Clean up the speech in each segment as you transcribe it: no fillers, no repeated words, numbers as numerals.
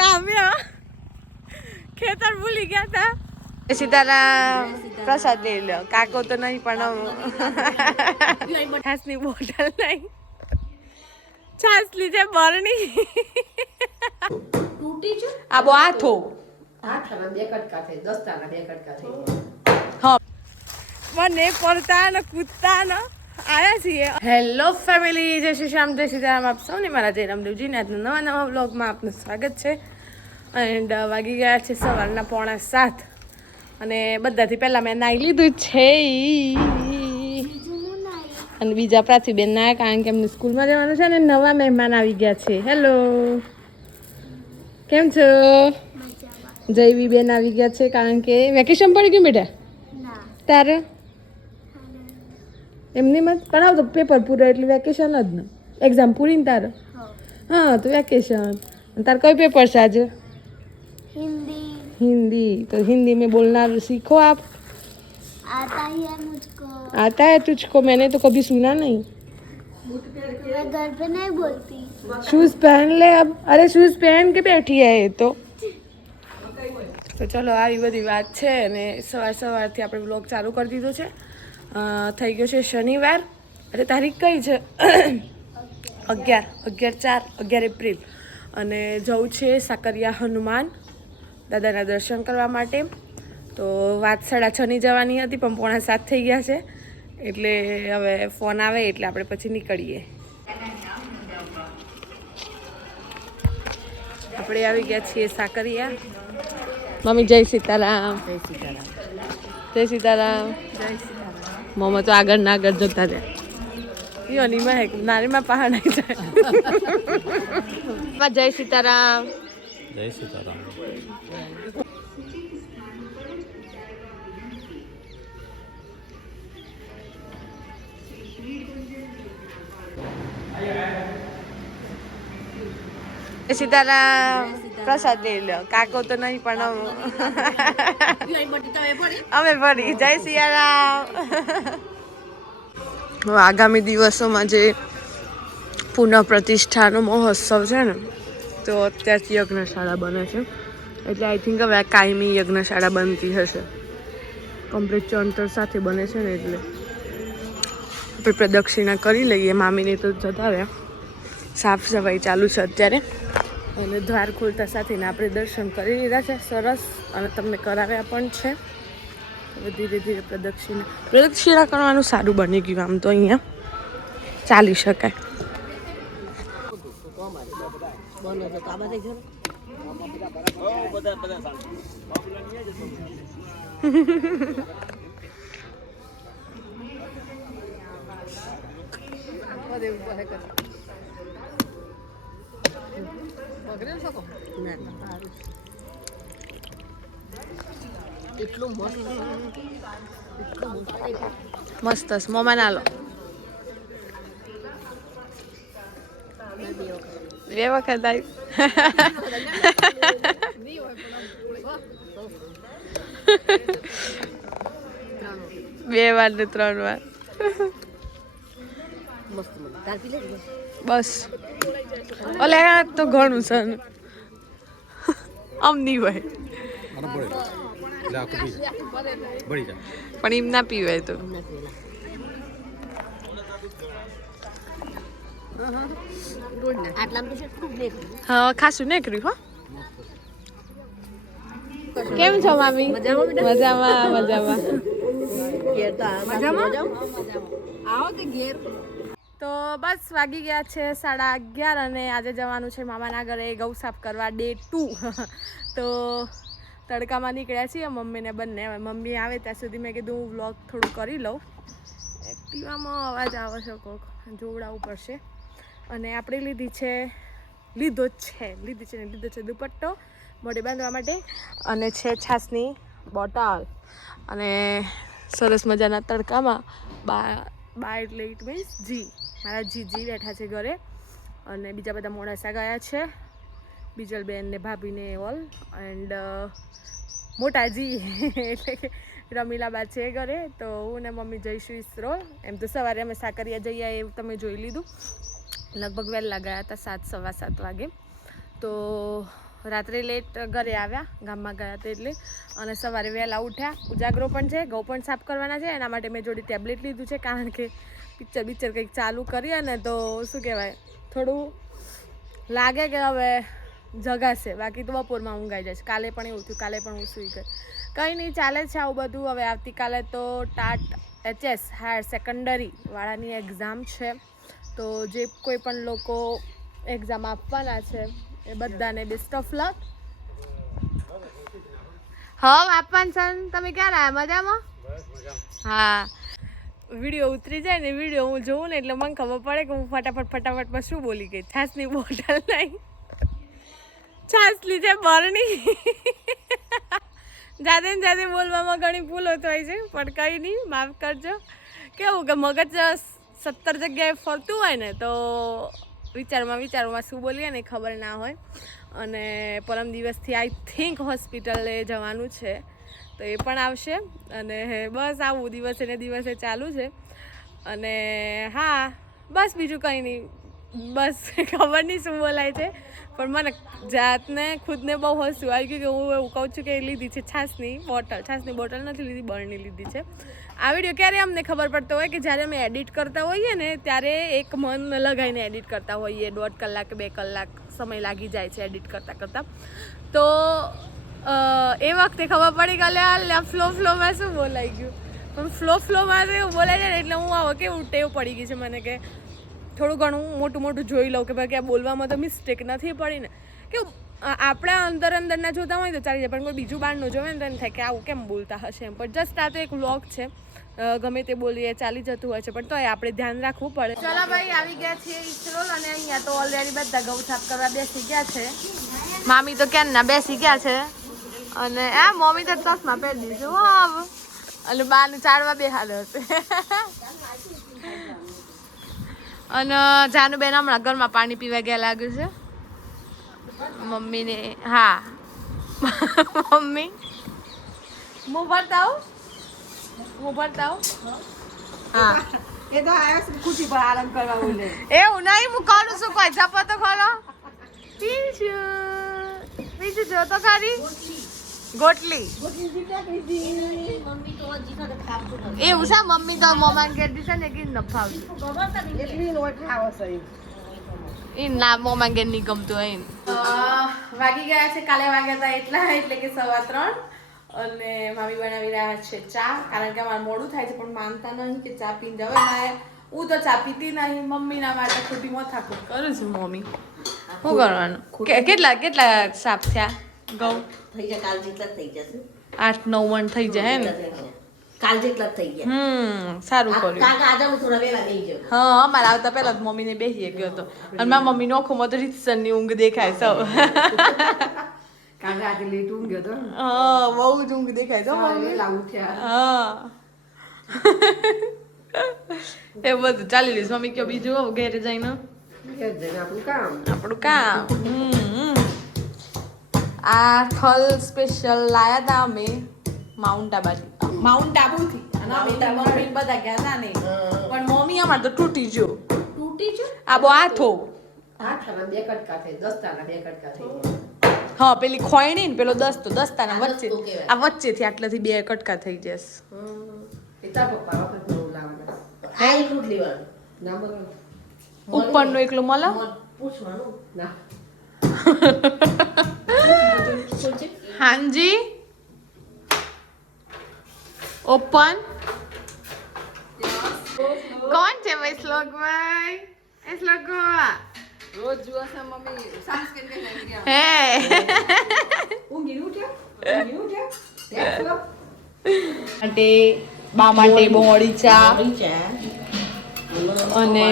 કામ્યા ખેતર ભૂલી ગયા હતા. સીતારામ પ્રસાદ લઈ લો. કાકો તો નહીં પણ છાસની બોટલ નહીં, છાસ લીધે બરણી આ બો આથો મને પડતા ને કૂદતા ને આયા છીએ. હેલો ફેમિલી, જય શ્રી શ્યામ, જય સીતારામ. આપ સૌને મારા જય રામદેવજીને આજના નવા વ્લોગમાં આપનું સ્વાગત છે. એન્ડ વાગી ગયા છે સવારના 6:45 અને બધાથી પહેલાં મેં નાહી લીધું છે અને બીજા પ્રાચીબેન ના, કારણ કે એમની સ્કૂલમાં જવાનું છે ને નવા મહેમાન આવી ગયા છે. હેલો, કેમ છો? જયવી બેન આવી ગયા છે, કારણ કે વેકેશન પડી ગયું બેટા તારે એમની મત પણ આવતો પેપર પૂરો એટલે વેકેશન જ ને, એક્ઝામ પૂરી ને તારે? હા, તો વેકેશન. તારે કઈ પેપર છે આજે? हिंदी. तो हिंदी में बोलना सीखो आप. आता ही है मुझको. आता है तुझको? मैंने तो कभी सुना नहीं. मैं घर पे नहीं बोलती. शूज पहन ले अब. अरे शूज पहन के बैठी है ये तो ચલો આવી બધી વાત છે. અને સવારથી આપણે બ્લોગ ચાલુ કરી દીધો છે. થઈ ગયો છે શનિવાર. અરે તારીખ કઈ છે? 11 એપ્રિલ. અને જવું છે સાકરિયા હનુમાન દાદાના દર્શન કરવા માટે. તો વાત 6:30ની જવાની હતી પણ 6:45 થઈ ગયા છે, એટલે હવે ફોન આવે એટલે આપણે પછી નીકળીએ. આપણે આવી ગયા છીએ સાકરિયા. મમ્મી જય સીતારામ. જય સીતારામ. જય સીતારામ. જય સીતારામ. મમ્મી તો આગળ ના આગળ જતા રહ્યા. યોની માં નારીમાં પહાડ આવી જાય. જય સીતારામ. જય સીતારામ. સીતારામ પ્રસાદ લઈ લો. કાકો તો નહીં પણ અમે પડી. જય સિયારામ. આગામી દિવસોમાં જે પુનઃ પ્રતિષ્ઠાનો મહોત્સવ છે ને, તો અત્યારથી યજ્ઞશાળા બને છે, એટલે આઈ થિંક હવે કાયમી યજ્ઞશાળા બનતી હશે. કમ્પ્લીટ ચણતર સાથે બને છે ને, એટલે આપણે પ્રદક્ષિણા કરી લઈએ. મામીને તો જતા રહ્યા, સાફ સફાઈ ચાલુ છે અત્યારે. અને દ્વાર ખોલતા સાથેને આપણે દર્શન કરી લીધા છે સરસ, અને તમને કરાવ્યા પણ છે. હવે ધીરે ધીરે પ્રદક્ષિણા કરવાનું સારું બની ગયું. આમ તો અહીંયા ચાલી શકાય. મસ્ત મોમાં ના લો. 2 વખત આવી. 2 વાર ને 3 વાર. બસ ઓલે તો ઘણું છે. આમ નહીં હોય પણ એમ ના પીવાય તો. હા, ખાસું નીકળ્યું. હો, કેમ છો મામી? મજામાં. તો બસ વાગી ગયા છે 11:30 અને આજે જવાનું છે મામાના ઘરે ગૌ સાફ કરવા, ડે 2. તો તડકામાં નીકળ્યા છીએ મમ્મીને બંને. હવે મમ્મી આવે ત્યાં સુધી મેં કીધું હું વ્લોગ થોડું કરી લઉં. એક્ટિવામાં અવાજ આવે છે, કોક જોવડાવવું પડશે. અને આપણે લીધો છે દુપટ્ટો મોઢે બાંધવા માટે, અને છે છાસની બોટલ. અને સરસ મજાના તડકામાં બા એટલે ઇટ મીન્સ જી, મારા જીજી બેઠા છે ઘરે, અને બીજા બધા મોડાસા ગયા છે, બીજલબેન ને ભાભીને ઓલ. એન્ડ મોટાજી એટલે કે રમીલાબા છે ઘરે. તો હું ને મમ્મી જઈશું ઈસરો. એમ તો સવારે અમે સાકરિયા જઈએ એવું તમે જોઈ લીધું. લગભગ વહેલા ગયા હતા 7, 7:15 વાગે. તો રાત્રે લેટ ઘરે આવ્યા, ગામમાં ગયા હતા એટલે, અને સવારે વહેલા ઉઠ્યા. ઉજાગરો પણ છે, ઘઉં પણ સાફ કરવાના છે, એના માટે મેં જોડી ટેબ્લેટ લીધું છે, કારણ કે પિક્ચર કંઈક ચાલુ કરીએ ને તો શું કહેવાય થોડું લાગે કે હવે જગાશે, બાકી તો બપોરમાં ઊંઘાઈ જાય છે. કાલે પણ એવું થયું, કાલે પણ હું સૂઈ ગઈ. કંઈ નહીં, ચાલે છે આવું બધું. હવે આવતીકાલે તો ટાટ HS હાયર સેકન્ડરી વાળાની એક્ઝામ છે, તો જે કોઈ પણ લોકો એક્ઝામ આપવાના છે એ બધાને બેસ્ટ ઓફ લક. હા આપવાનું છે. તમે ક્યારે આવ્યા? મજામાં? હા, વિડીયો ઉતરી જાય ને, વિડીયો હું જોઉં ને એટલે મને ખબર પડે કે હું ફટાફટમાં શું બોલી ગઈ. છાસની બોટલ નહીં, છાસ લીધે બરણી. જાતે બોલવામાં ઘણી ભૂલો થાય છે, પણ કંઈ નહીં, માફ કરજો. કેવું કે મગજ 70 જગ્યાએ ફરતું હોય ને તો વિચારમાં શું બોલીએ ને ખબર ના હોય. અને પરમ દિવસથી આઈ થિંક હોસ્પિટલે જવાનું છે, તો એ પણ આવશે. અને બસ આવું દિવસે ચાલુ છે. અને હા બસ બીજું કંઈ નહીં, બસ ખબર નહીં શું બોલાય છે, પણ મને જાતને ખુદને બહુ હસવું આવી ગયું કે હું એવું કહું છું કે લીધી છે છાસની બોટલ નથી લીધી, બરણી લીધી છે. આ વિડીયો ક્યારે અમને ખબર પડતો હોય કે જ્યારે અમે એડિટ કરતા હોઈએ ને ત્યારે એક મન લગાવીને એડિટ કરતા હોઈએ, 1.5 કલાક 2 કલાક સમય લાગી જાય છે એડિટ કરતાં. તો એ વખતે ખબર પડી કે લે ફ્લોમાં શું બોલાઈ ગયું, પણ ફ્લોમાં એવું બોલાય જાય ને એટલે હું આવો કેવું ટેવ પડી ગઈ છે મને કે થોડું ઘણું મોટું જોઈ લઉં કે ભાઈ કે આ બોલવામાં તો મિસ્ટેક નથી પડી ને. કે આપણા અંદરના જોતા હોય તો ચાલી જાય, પણ કોઈ બીજું બહારનું જોવે ને તો એમ થાય કે આવું કેમ બોલતા હશે એમ. પણ જસ્ટ આ તો એક વ્લોગ છે, ગમે તે બોલીએ ચાલી જતું હોય છે, પણ તોય આપણે ધ્યાન રાખવું પડે. ચલો ભાઈ, આવી ગયા છીએ ઈસરોલ, અને અહીંયા તો ઓલરેડી બધા ઘઉં સાફ કરવા બેસી ગયા છે. મામી તો ક્યારના બેસી ગયા છે, અને આ મમ્મી તો ચશ્મા પહેરી દીધું વાવ, અને બાનું ચાળવા બેહાડ્યો હશે. અને જાનુબેન હમણાં ઘરમાં પાણી પીવા ગયા લાગ્યું છે. મમ્મીને હા મમ્મી હું ભરતા આવું હા એ તો આયા છે ખુશી પર આરામ કરવા બોલે. એવું નહીં, હું કરું છું કોઈ જપો તો ખોલો. બીજું જો તો ખરી ગોટલી એવું છે. મમ્મી તો મમ્માને કહેતી છે ને કે ન ફાવતું, એટલી નોટ ખાવો છે એ ના મમ્મા કે નહીં ગમતું હોય. વાગી ગયા છે, કાલે વાગ્યા હતા એટલે કે 3:15, અને મામી બનાવી રહ્યા છે ચા, કારણ કે અમારે મોડું થાય છે, પણ માનતા નહીં કે ચા પીને જવે. હું તો ચા પીતી નહીં, મમ્મીના માટે ખોટી મથાકૂટ કરું છું. મમ્મી શું કરવાનું? કેટલા સાફ થયા ઘઉં? થઈ જાય કાલ જેટલા થઈ જશે, 8-9 મણ થઈ જાય હે ને? કાલ જેટલા થઈ ગયા. સારું કર્યું. કાલ આજે હું થોડા વેલા બેહી જાઉં. હા, અમારે આવતા પહેલા જ મમ્મીને બેસી ગયો હતો, અને મારા મમ્મી નોખોમાં તો રીતસરની ઊંઘ દેખાય સૌ. કાલ રાતે લેટ ઊંઘ્યો તો. હા, બહુ જ ઊંઘ દેખાય છે મમ્મી. વેલા ઉઠ્યા. હા એ બધું ચાલી રહ્યું. મમ્મી કયો બીજું આવું ઘેરે જઈને આપણું કામ. આ થલ સ્પેશિયલ લાયા હતા અમે માઉન્ટ આબુથી, અને મમ્મી બધા ગયા હતા ને, પણ મમ્મી અમારે તો તૂટી ગયો. આ બહુ આથો. બે કટકા થઈ, દસ્તાના 2 કટકા થઈ. હા, પેલી ખોયણી ને પેલો દસ્તાના વચ્ચે, આ વચ્ચેથી આટલાથી 2 કટકા થઈ જશે. પિતા પપ્પા વખત નવું લાવવાના. આ એટલું જ લેવાનું. ના બરાબર. ઉપરનો એકલો મળે પૂછવાનું ના. હાજી ઓપન. કોણ છે ભાઈ? શ્લોકભાઈ. એ શ્લોક રોજ જુઓ છે મમ્મી સાસ કે હે ઊંઘી ઉઠ્યા માટે બા માટે મોડી ચા, અને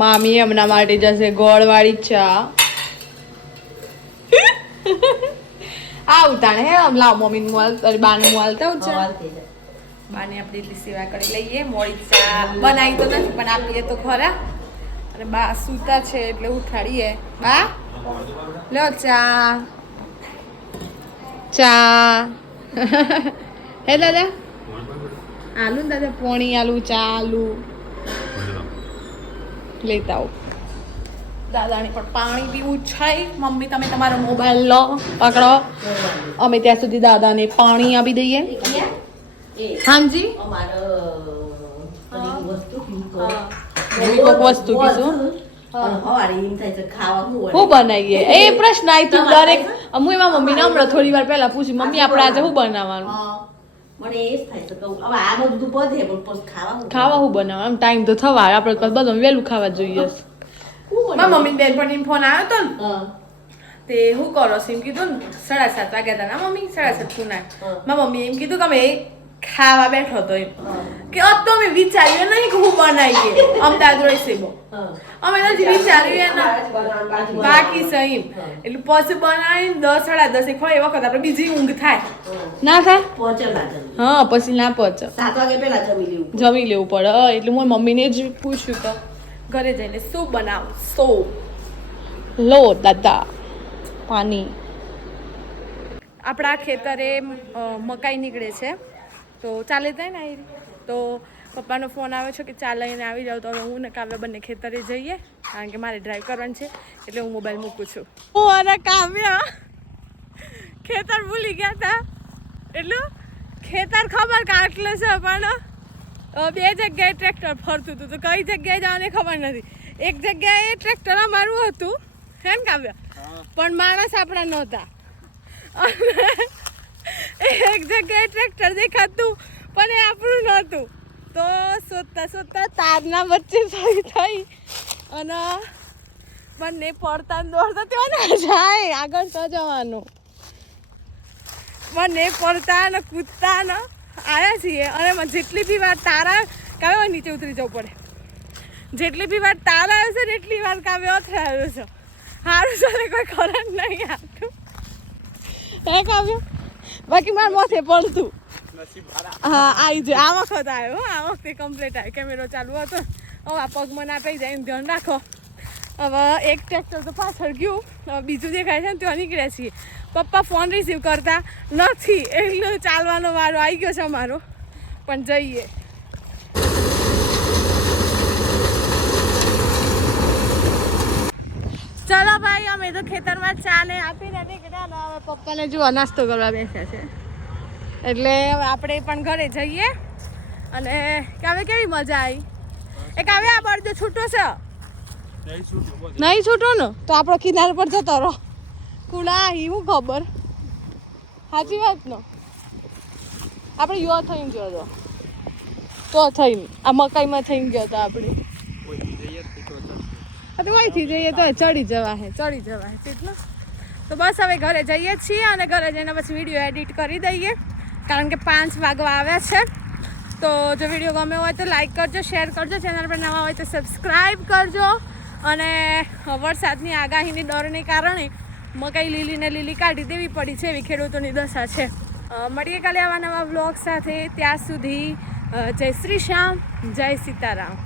મામી એમના માટે જશે ગોળવાળી ચા. આ ઉતાણે હે લાવ મમ્મી મોલ બાને મોલતા છે. બાને આપણે એટલી સેવા કરી લઈએ. મોડી ચા બનાવી તો નથી, પણ આપીએ તો ખરા. અને બા સૂતા છે એટલે ઉઠાડીએ. બા લો ચા હે દાદા? આલુ ને દાદા? પોણી આલુ, ચા આલુ લેતા આવું. દાદાને પણ પાણી પીવું છે. મમ્મી તમે તમારો મોબાઈલ લો, પકડો. અમે ત્યાં સુધી દાદાને પાણી આપી દઈએ. હાજી કોઈક વસ્તુ કીધું શું બનાવીએ એ પ્રશ્ન આવી તું દરેક. હું એમાં મમ્મીને હમણાં થોડી વાર પહેલા પૂછી મમ્મી આપણે આજે શું બનાવવાનું, ખાવા શું બનાવવાનું. આમ ટાઈમ તો થવા આપણે બધું વહેલું ખાવા જોઈએ. મારા મમ્મી બેનપણીનો ફોન આવ્યો હતો ને તે શું કરો છો એમ કીધું ને 7:30 વાગ્યા હતા ના મમ્મી 7:30 પૂના. મારા મમ્મી એમ કીધું કે અમે ખાવા બેઠો હતો એમ કે અબ તો અમે વિચાર્યું નહીં કે હું બનાવીએ અમદાવાદ રેસીપી અમે નથી વિચાર્યું ને બાકી છે એમ એટલે પછી બનાવીને 10:30 ખોય એ વખત આપણે બીજી ઊંઘ થાય ના થાય. હા પછી ના પહોંચે 7 વાગે પહેલા જમી લેવું પડે. એટલે હું મમ્મીને જ પૂછ્યું તો ઘરે જઈને શું બનાવશો. લો દાદા પાણી. આપણા ખેતરે મકાઈ નીકળે છે તો ચાલે જાય ને આવી. તો પપ્પાનો ફોન આવ્યો છે કે ચા લઈને આવી જાવ. તો હવે હું ને કાવ્ય બંને ખેતરે જઈએ કારણ કે મારે ડ્રાઈવ કરવાનું છે એટલે હું મોબાઈલ મૂકું છું. હું અને કાવ્ય ખેતર ભૂલી ગયા હતા. એટલું ખેતર ખબર કે આટલું છે પણ બે જગ્યાએ ટ્રેક્ટર ફરતું હતું તો કઈ જગ્યાએ જવાની ખબર નથી. એક જગ્યાએ ટ્રેક્ટર અમારું હતું હે ને કાવ્ય પણ માણસ આપણા નહોતા. એક જગ્યાએ ટ્રેક્ટર દેખાતું પણ એ આપણું નહોતું. તો શોધતા તારના વચ્ચે થઈ અને બંને પડતા દોડતા ત્યાં ના જાય આગળ તો જવાનું. બંને પડતા ને કૂદતા ને આવ્યા છીએ અને જેટલી બી વાર તારા કાવ્ય નીચે ઉતરી જવું પડે. જેટલી બી વાર તાર આવ્યો છે ને એટલી વાર કાવ્ય અથડાયો છે. સારું છે કોઈ ખબર નહીં આવતું હે કાવ્ય. બાકી મારા માથે પડતું. હા આવી જાય આ વખત આવ્યો. આ વખતે કમ્પ્લીટ આવ્યો. કેમેરો ચાલુ હતો. હવે આ પગમાં ના પડી જાય એમ ધ્યાન રાખો. હવે એક ટ્રેક્ટર તો પાછળ ગયું. હવે બીજું દેખાય છે ને ત્યાં નીકળ્યા છીએ. પપ્પા ફોન રિસીવ કરતા નથી એટલે ચાલવાનો વારો આવી ગયો છે અમારો. પણ જઈએ. ચલો ભાઈ અમે તો ખેતરમાં ચા ને આપીને નીકળ્યા ને હવે પપ્પાને જુઓ નાસ્તો કરવા બેસ્યા છે એટલે હવે આપણે પણ ઘરે જઈએ. અને કાવ્ય કેવી મજા આવી. એ કાવ્ય આ બળદો છૂટો છે નહીં છૂટો ને તો આપણો કિનાર પર જતો રહો. કુડા હું ખબર સાચી વાત ને આપણે યો થઈને ગયો તો થઈને આ મકાઈમાં થઈને ગયો તો આપણે અહીંથી જઈએ તો ચડી જવાય કેટલું. તો બસ હવે ઘરે જઈએ છીએ અને ઘરે જઈને પછી વિડીયો એડિટ કરી દઈએ કારણ કે 5 વાગવા આવ્યા છે. તો જો વિડીયો ગમે હોય તો લાઈક કરજો, શેર કરજો, ચેનલ પર નવા હોય તો સબસ્ક્રાઈબ કરજો. અને વરસાદની આગાહીની ડરને કારણે મકાઈ લીલી કાઢી દેવી પડી છે એવી ખેડૂતોની દશા છે. મળીએ કાલે આવા નવા વ્લોગ સાથે. ત્યાં સુધી જય શ્રી શ્યામ, જય સીતારામ.